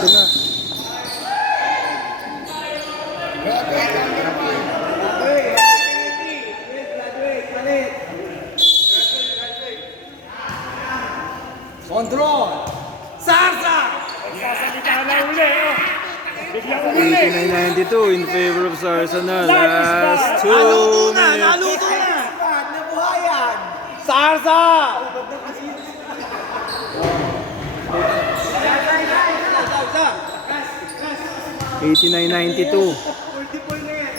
Ito na. Control! Sarsa! Sasalita na uli, oh! Biglang uli! 89-92 in favor of Sarsa na. Last 2 minutes. Naluto na! Nabuhayan! Sarsa! 89-92.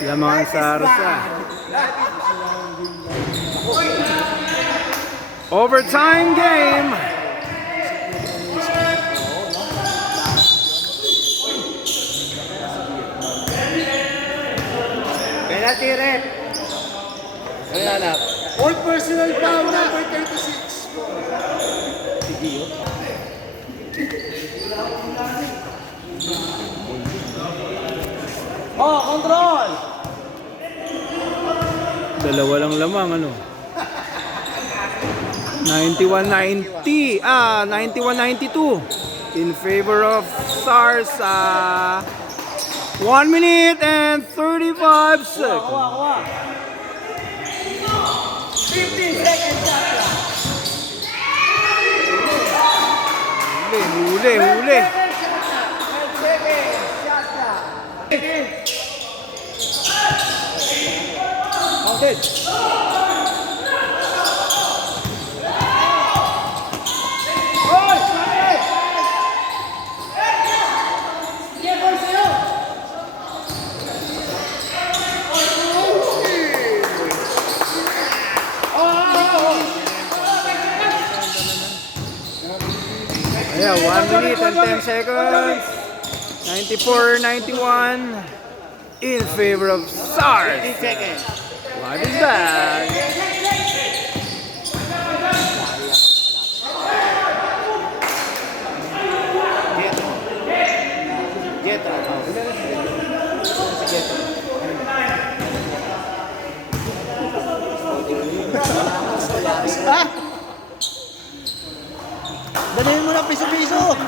Lamang ang Sarsa. Overtime game. Penalty red! Ano hanap? All personal foul number 36. Oh, control! Dalawa lang lamang, ano? 91-90. 91-92 in favor of Sarsa. 1 minute and 35 seconds. 15 seconds shot clock. Huli. 12 seconds shot clock. Counted. Yeah, 1 minute and 10 seconds. 94-91 in favor of Sarsa. 15 seconds. What is that? Jetro. Ah! Dalhin mo na piso-piso.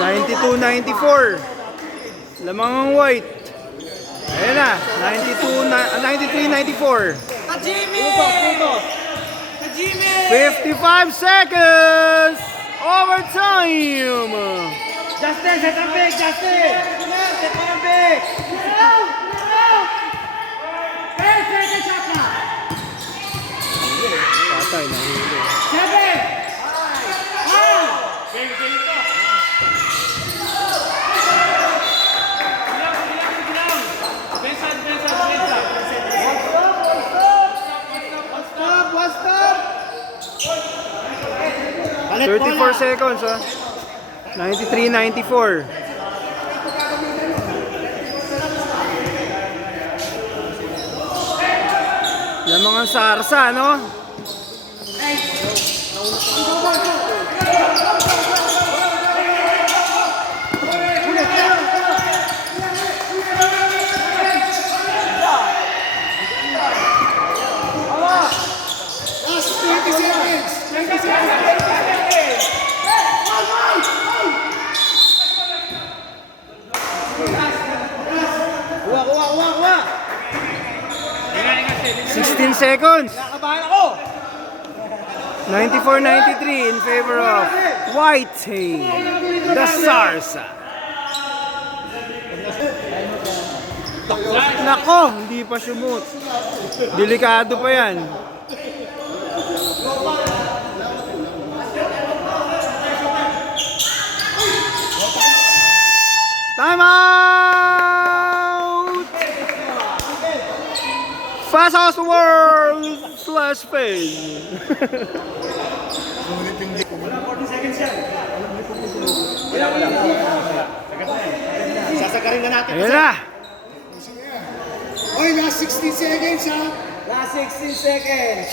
92-94. Lamang ang white. Ayan na. 93-94. Kajimi! 55 seconds. Overtime. Justin, set ang big! Justin! Set mo ang big! Patay na huli. 34 seconds, ha? 93-94. Lamang ang Sarsa, no? Kuha! 16 seconds. Nakabahan ako! 94-93 in favor of White Team. The Sarsa. Nako, hindi pa sumut. Delikado pa yan. Time out! Fast House World slash page. Sasagarin na natin. Ayan na. Oy, last 16 seconds ha. Last 16 seconds.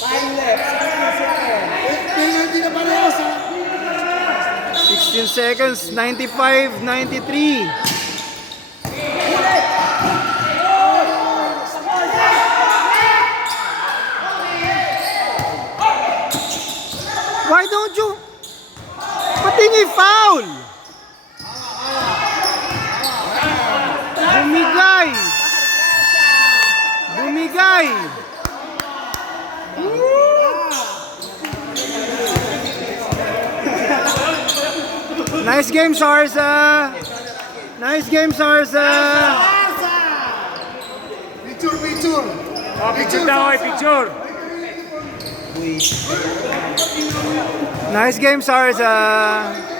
Time left. 16 seconds. Penalty na parehas ha. 16 seconds, 95-93. Why don't you? Bingi foul! Bumigay! Bumigay! Nice game, Sarza! Nice game, Sarza! Picture, picture. Picture daw ay picture. Nice game, Sarza!